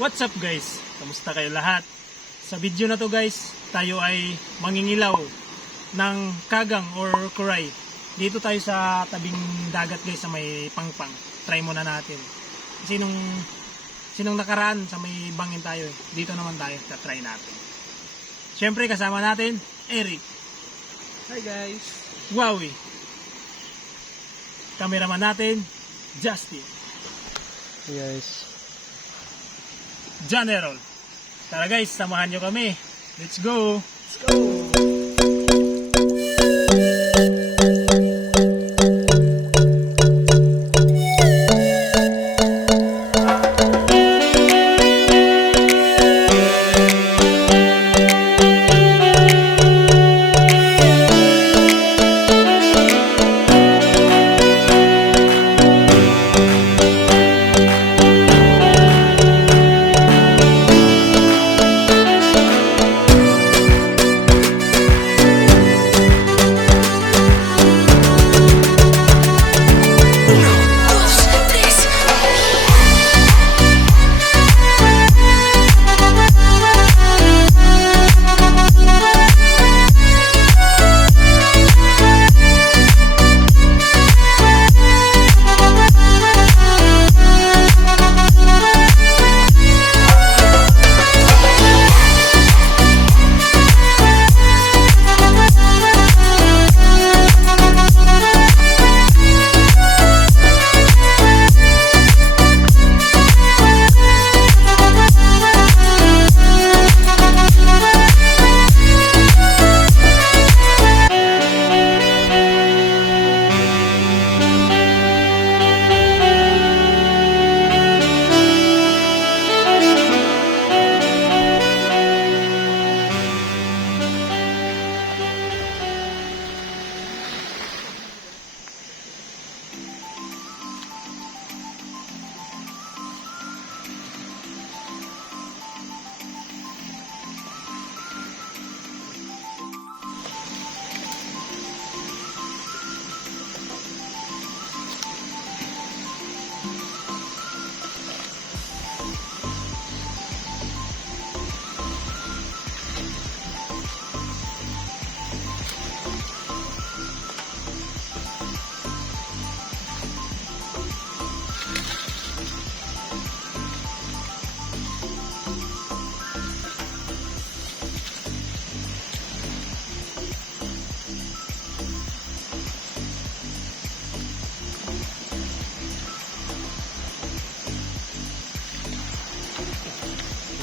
What's up guys? Kamusta kayo lahat? Sa video na to guys, tayo ay mangingilaw ng kagang or kuray. Dito tayo sa tabing dagat guys sa may Pangpang. Try muna natin. Kasi sinong nakaraan sa may bangin tayo eh. Dito naman tayo, try natin. Siyempre kasama natin, Eric. Hi guys. Wowie. Cameraman natin, Justin. Hey guys. General. Tara guys, samahan nyo kami. Let's go! Let's go!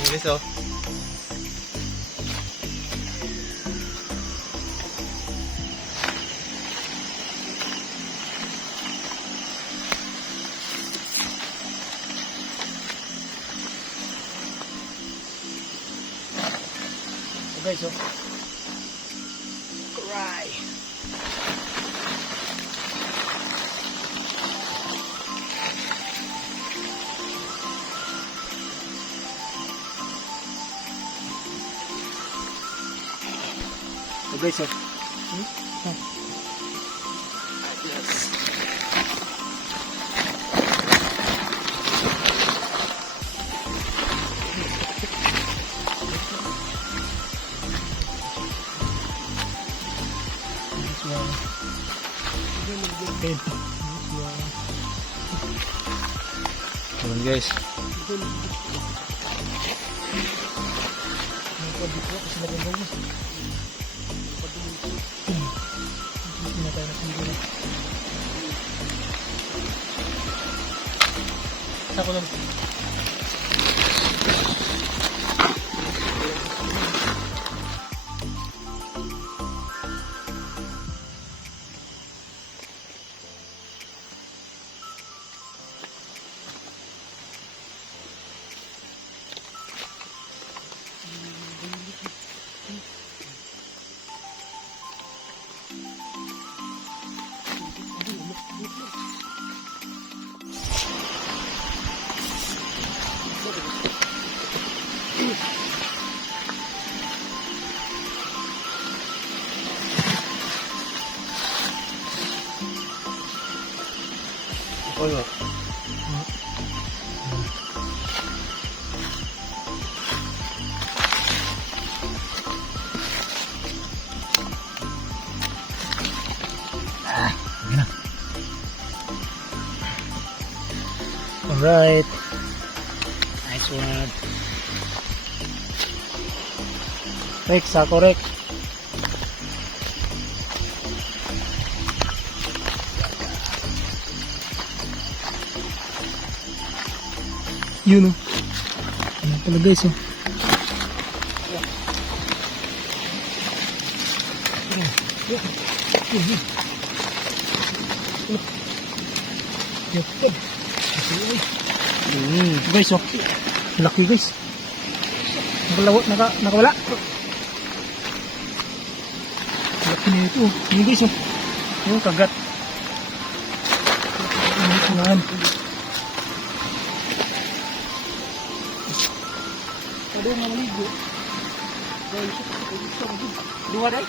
English oh. Okay, so kuray. Okay, so yes. Come on guys. Ako lang. Alright. Nice one. Rex, ako Rex. Yun o. Ayan pala guys o. Guys oh. Laki guys. Nakawala. Laki na ito. Ini guys oh. Yung kagat. Ayan. Ada yang maligo. Dua deh.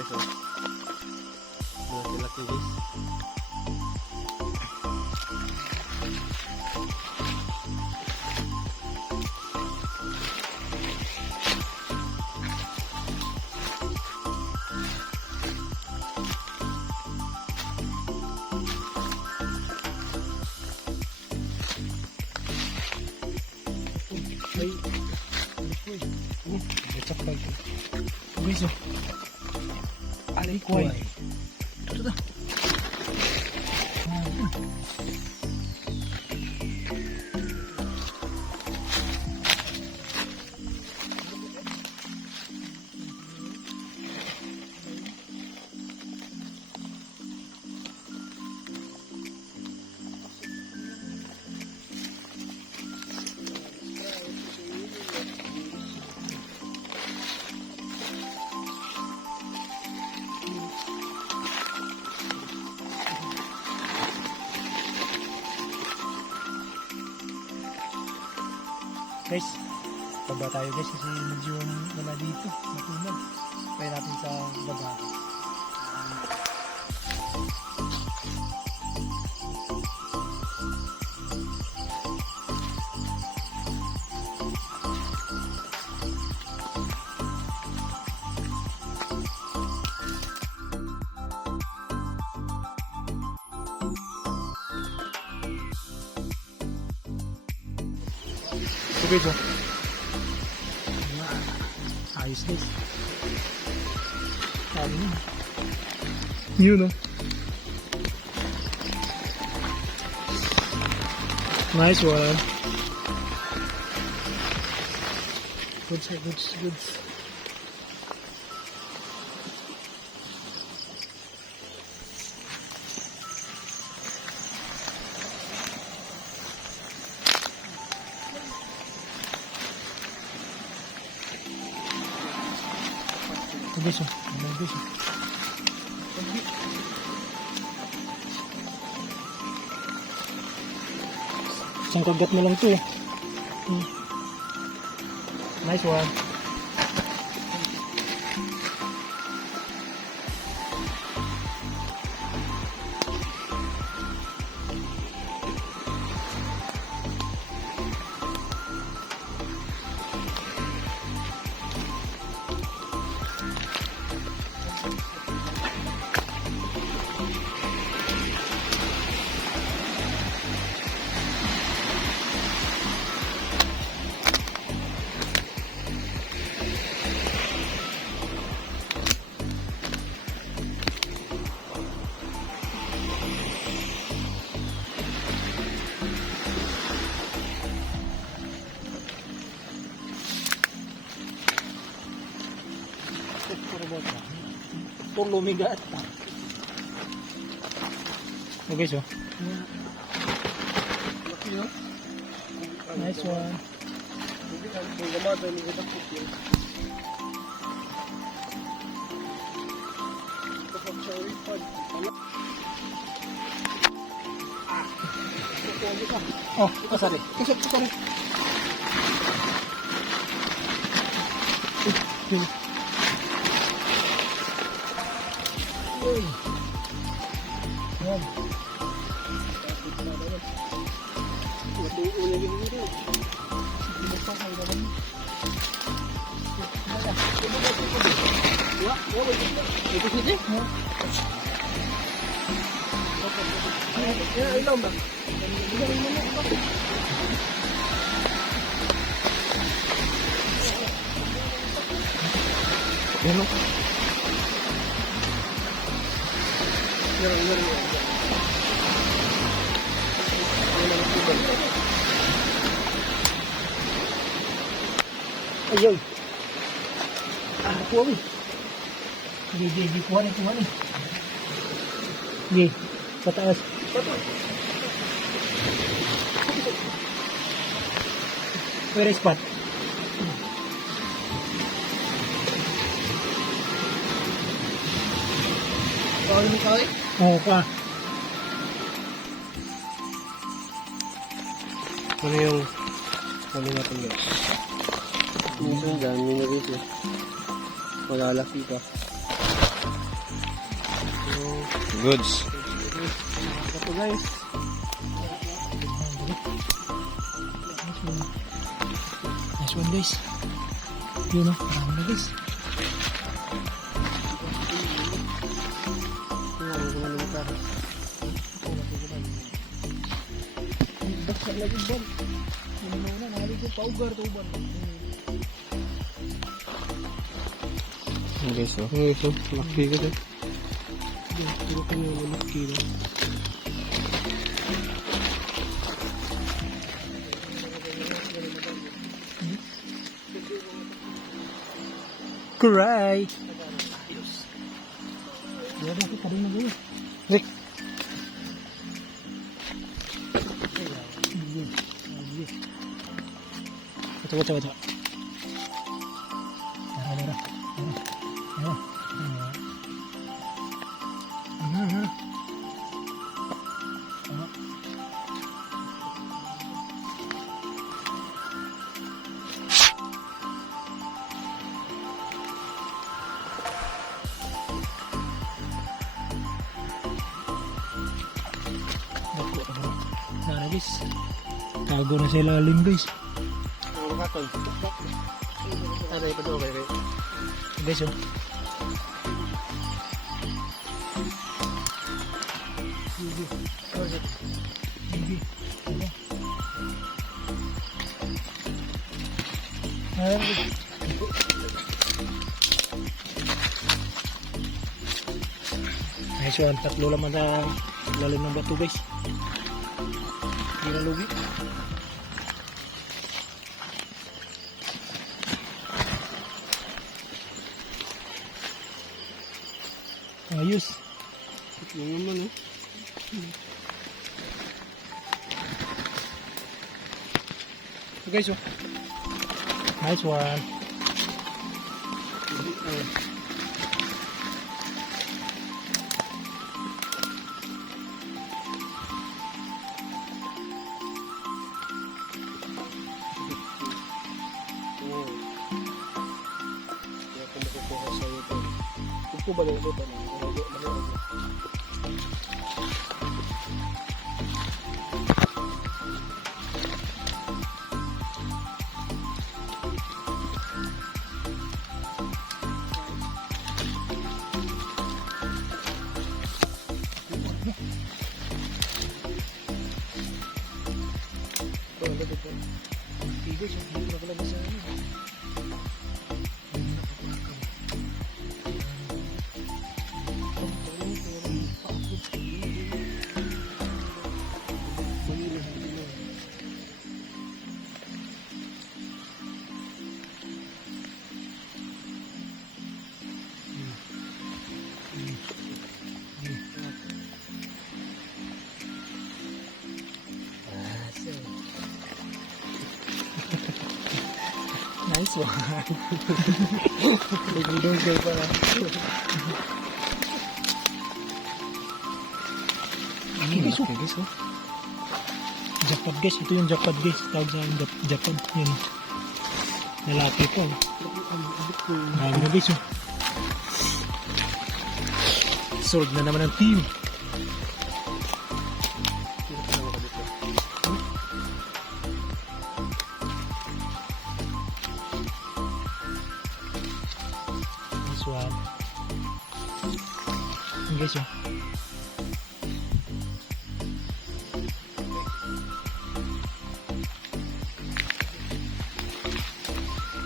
guys oh. Laki-laki guys. Guys oh. Alay kuway. Ito. Guys, baba tayo guys kasi medyo wala dito, matunog. Kaya natin sa baba. Guys oh. Ayos guys. Yun oh. Nice one. Goods. Guys oh, guys oh. Isang kagat mo lang to eh. Nice one. motor lumigat. Okay, so. Nice one. Oh, sorry. Sorry. Uy. Yan. Ayun. Kuha mo. Di, kuha ni. Di, pataas. Where is spot? Kawin mo kawin? Oo ka. Ano yung ano natin guys? Minsan dyan, yun na rin siya. Malalaki pa. Goods. Ito guys. Nice one guys. Yun o, marami na guys. Baksak lagi ban. Yung muna, nahali ko paugar to ban. Okay, so. Okay, so. Laki ka dyan. Turo ko yung laki na. Cry! Yan, bakit pa rin na gano'n? Rick! Ito. Tara. Guys, tago na sa ilalim guys. Ano ka tol? Aray pa doon kayo. Guys oh. Nice one, tatlo naman sa lalim ng bato guys. Hindi na lugi. Ayos. Ito naman eh. So guys oh. Nice one. Ito ba lang ito? Nice one. Nagbidong kayo pa na. Malaki guys, oh. Jackpot guys, ito yung jackpot guys. Tawag sa jackpot. Yun. Lalaki po. Marami na guys, oh. Sold na naman ang team. This one. Ang guys, oh.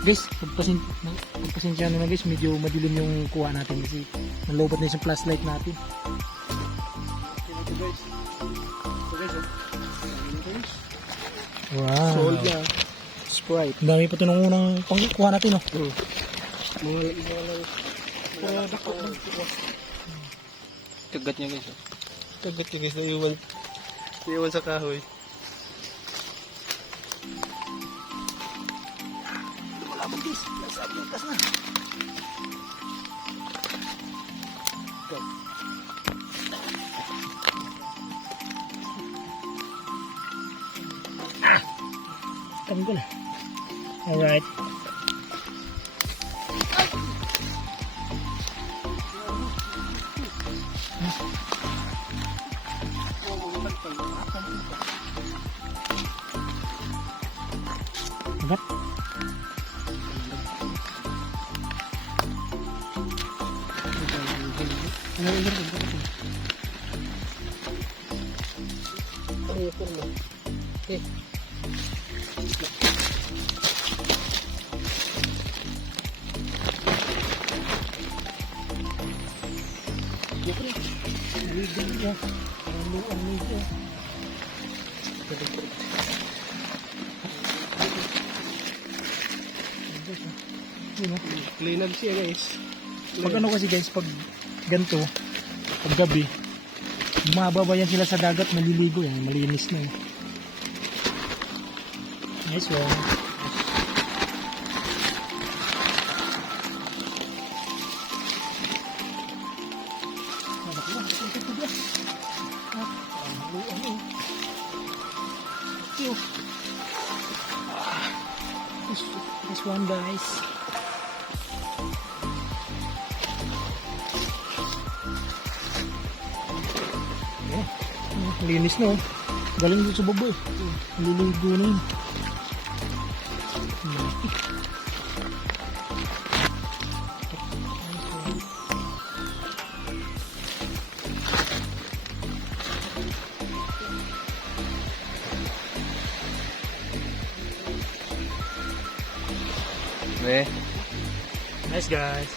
Guys, pagpasensya na guys, medyo madilim yung kuha natin kasi nalobot na yung flashlight natin. Wow. Sold na. Sprite. Ang dami pa ito nung unang pangkuha natin, no? Mga kagat niya guys. Kagat niya guys. Naiwan sa kahoy. Lumalaban guys. Lakas na. Kami ko na. Alright. Agad. Clean up siya guys. Pag ano kasi guys, pag ganito, pag gabi, mababayan sila sa dagat, maliligo yan, malinis na. Nice one. This one guys. Linis na, oh. Galing dito sa baba, eh. Liligo na yun. Nice guys.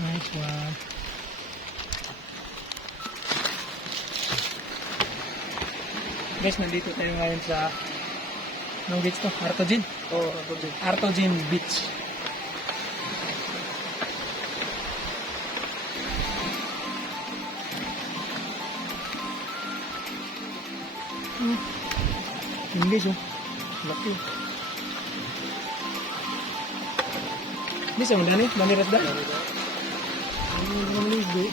Nice one. Guys, nandito tayo ngayon sa anong beach to? Artogin? Oo, Artogin Beach. Yun guys, oh. Laki. Bisa mo dani? Manirat da? Ano naman ligo?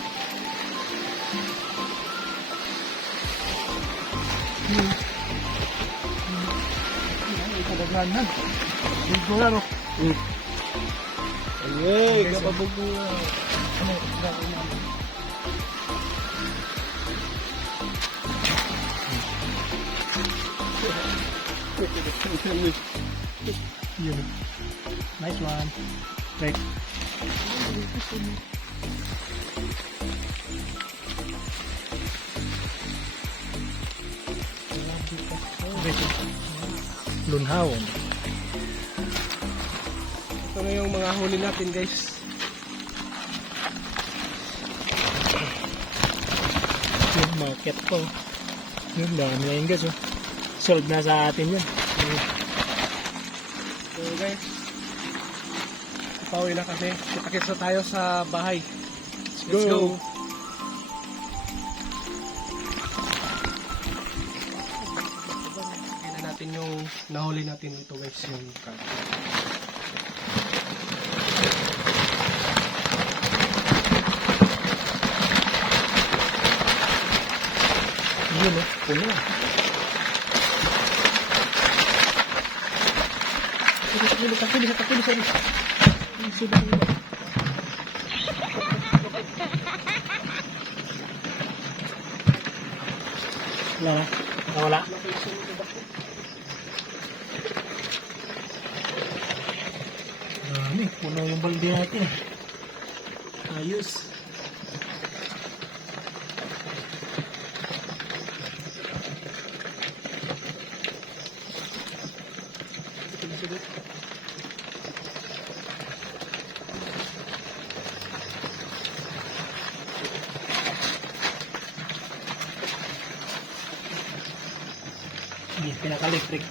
Ikadaghan na. Ligo na, no? Ayay, kapabog mo na. Ano? Gagawin na. Yun. Nice one. Right. Lunhaw. Ito na yung mga huli natin guys. Yung market po. Yun, dami na yun guys. Oh. Sold na sa atin yun. So guys, pauwi na kasi. Kita-kits na tayo sa bahay. Let's go. yung nahuli natin dito guys, yung kagang. Yun eh, puno. Wala na? Wala? Dami, puno yung balde natin eh. Ayos.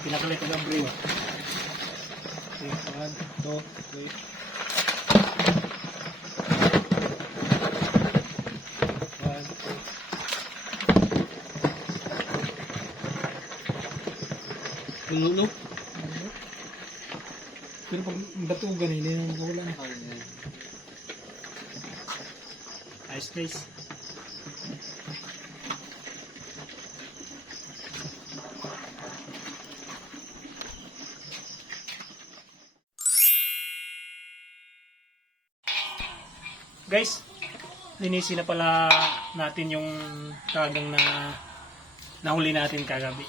Pinaka-electric ang brew. Okay, 1, 2, 3. Nuno? Pero pag batugan hindi na makawala na. Ice face. Guys, linisin na pala natin yung kagang na nahuli natin kagabi.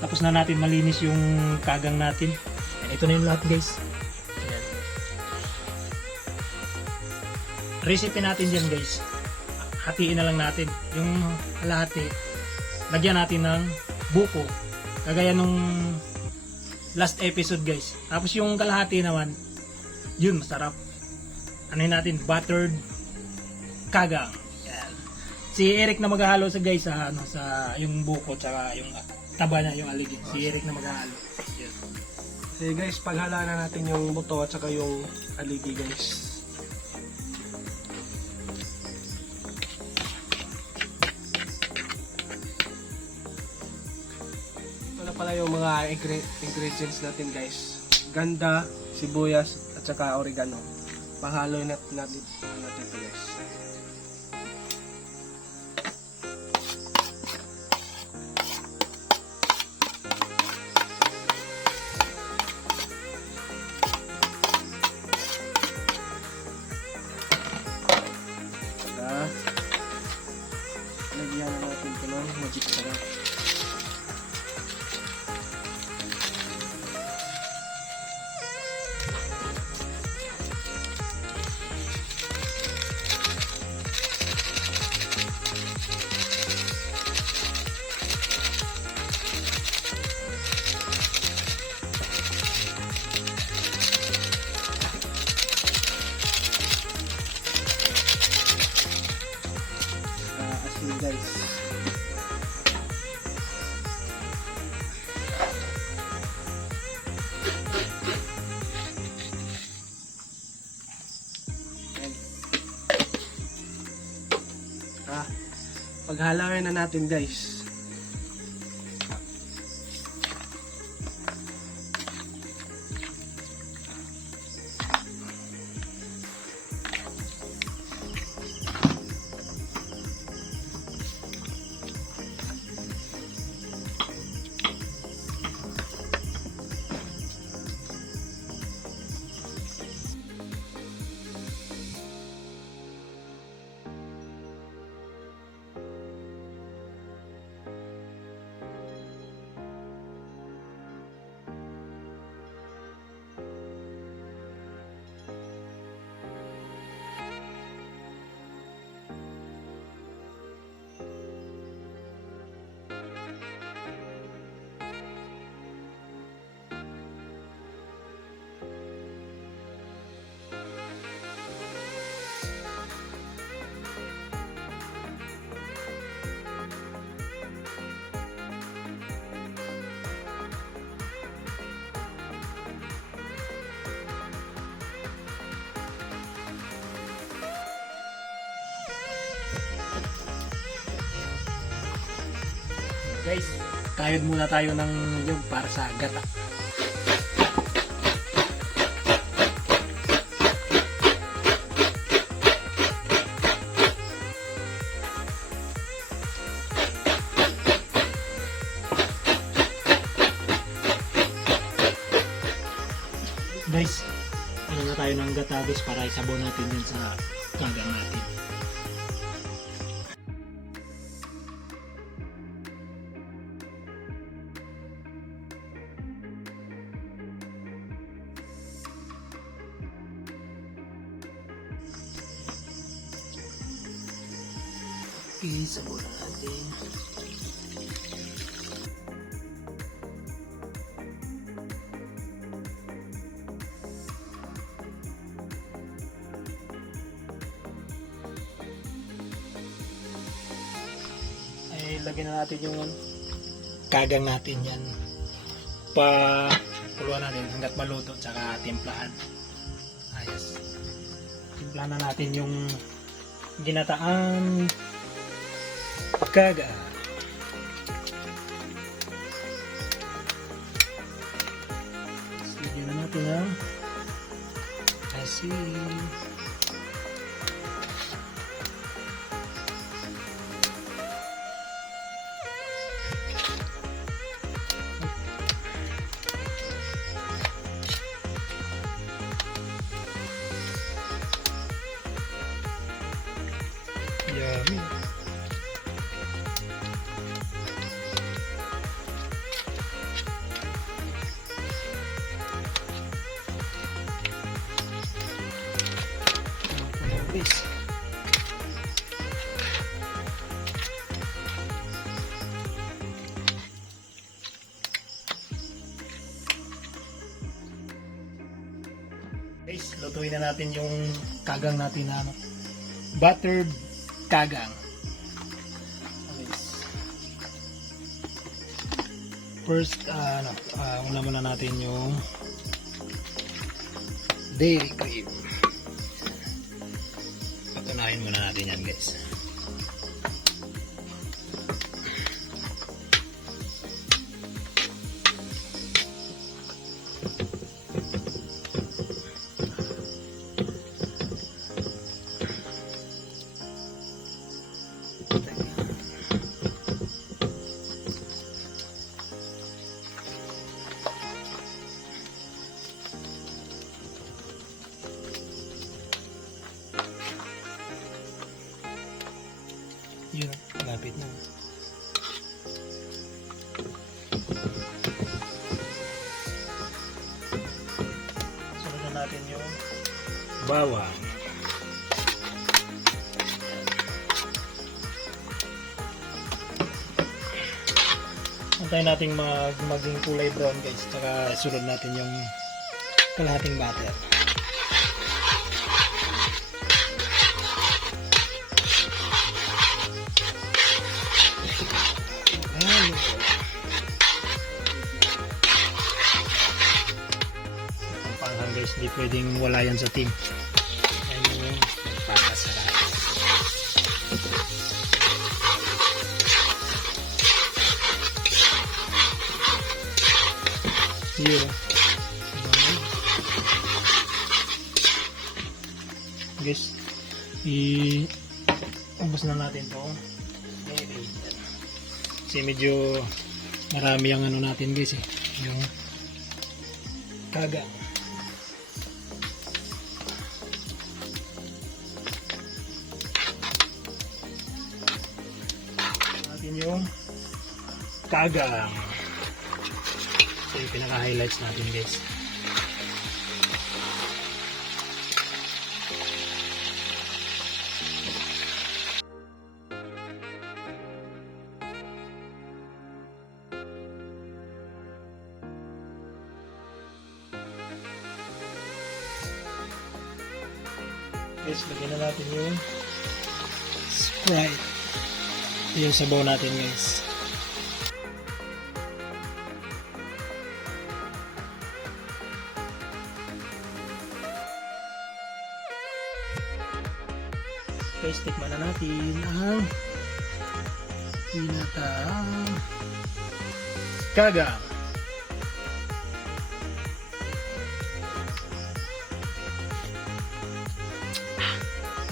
Tapos na natin malinis yung kagang natin. Ito na yung lahat guys. Ayan. recipe natin dyan guys, hatiin na lang natin. Yung kalahati, lagyan natin ng buko. Kagaya nung last episode guys. Tapos yung kalahati naman, yun masarap. Anuhin natin, buttered kagang. Yan. Si Eric na maghahalo sa guys sa yung buko tsaka yung taba niya, yung aligi. Si Eric na maghahalo. Yan. So guys, paghala na natin yung buto at saka yung aligi guys. Ito na pala yung mga ingredients natin guys. Ganda, sibuyas at saka oregano. Pahalo natin ito guys. Lagyan na natin ito ng magic sarap. Asin guys. Paghalawin na natin guys. Guys, kayod muna tayo ng yung para sa gata. Guys, ano na tayo ng gata guys para isabaw natin yun sa kagang natin. Okay, sabaw na natin. Lagyan na natin yung kagang natin yan. Pakuluan natin hanggat maluto tsaka timplahan. Ayos. Timplahan na natin yung ginataang kaga. Lagyan na natin ang asin. Yummy. This. guys, lutuin na natin yung kagang natin na ano, buttered kagang. First, una muna natin yung dairy cream. Patunayan muna natin yan guys. Yun, malapit na. Sunod na natin yung bawang. Antayin natin maging kulay brown guys. Saka sunod natin yung kalahating butter. Pangpang guys, di pwedeng wala yan sa team. Ayan yung pakas na lahat. Yun. Guys, ubos na natin to. Kasi medyo marami ang ano natin guys eh. Yung kagang. Natin yung kagang. So yung pinaka-highlights natin guys. Guys, lagyan na natin yung Sprite. Ito yung sabaw natin guys. Guys, tikman na natin ang kagang.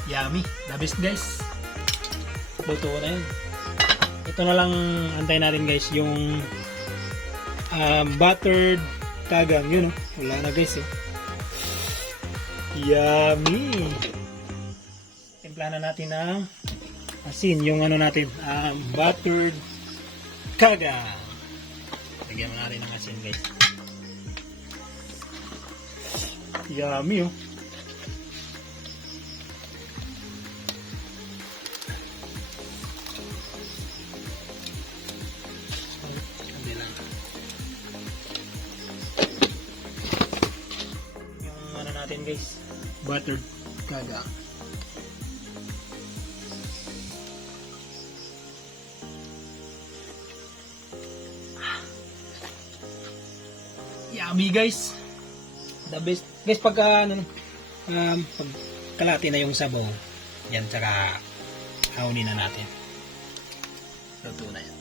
Yummy, the best guys. Luto na yun. Ito na lang antayin natin guys, yung buttered kagang. Yun, wala na guys. Yummy. Timplahan na natin ng asin, yung ano natin, buttered kagang. Lagyan mo natin ng asin guys. Yummy oh. Natin guys, buttered kagang. Yummy guys, the best guys. Pagka pag kalati na yung sabaw yan, tsaka haunin na natin. Luto na yan.